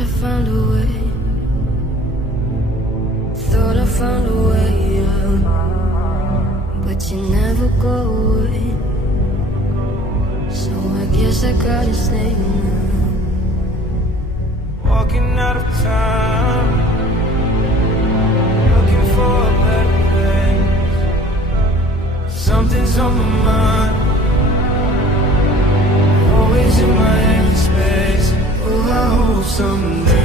I found a way. Thought I found a way out, but you never go away. So I guess I gotta stay now. Walking out of time, looking for a better place. Something's on my mind, always in my head space. Oh, I hope someday